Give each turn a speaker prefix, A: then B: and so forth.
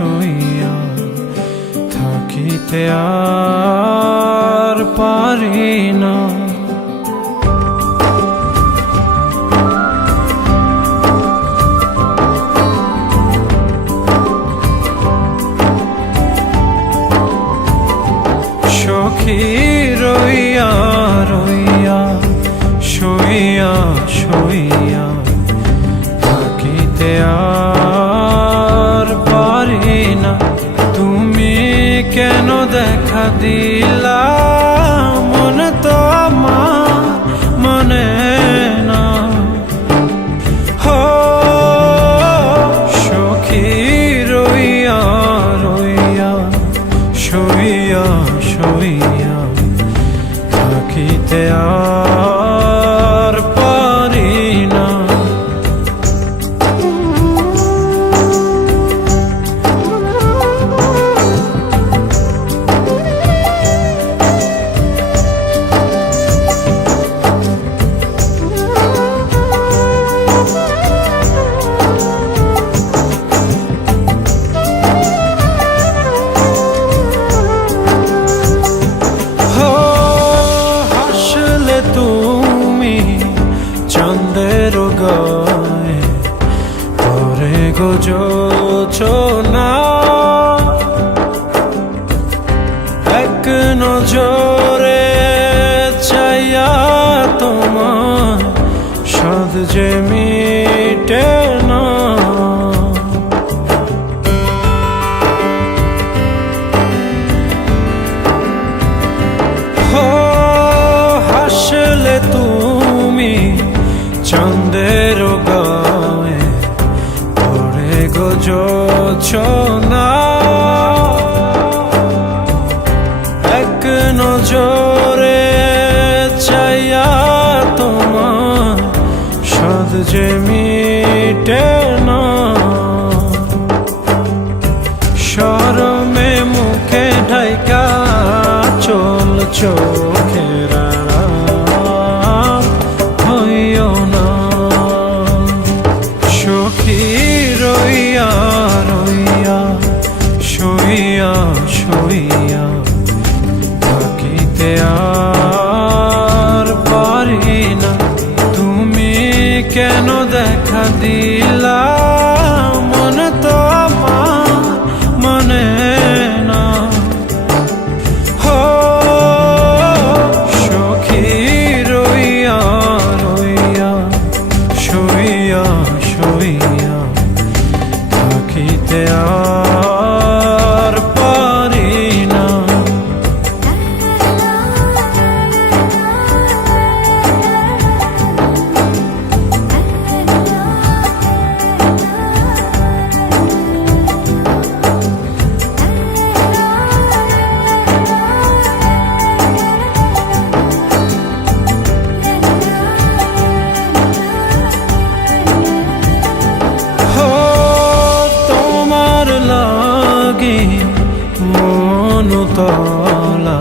A: শুইয়া থাকিতে আর পারি না। সখী রইয়া রইয়া শুইয়া শুইয়া থাকিতে আর দেখা দিলা, মনে তো আমার মনে না। হো, সখী রইয়া রইয়া, শুইয়া শুইয়া, থাকিতে আর পরে না এক নজরে চাইয়া তোমার সদ যে গোজোছনা এক নজরে চাইয়া তোমার সাদ যে মিটে শরমে মুখে ঢাইকা চল চোখের লাগে মনতলা।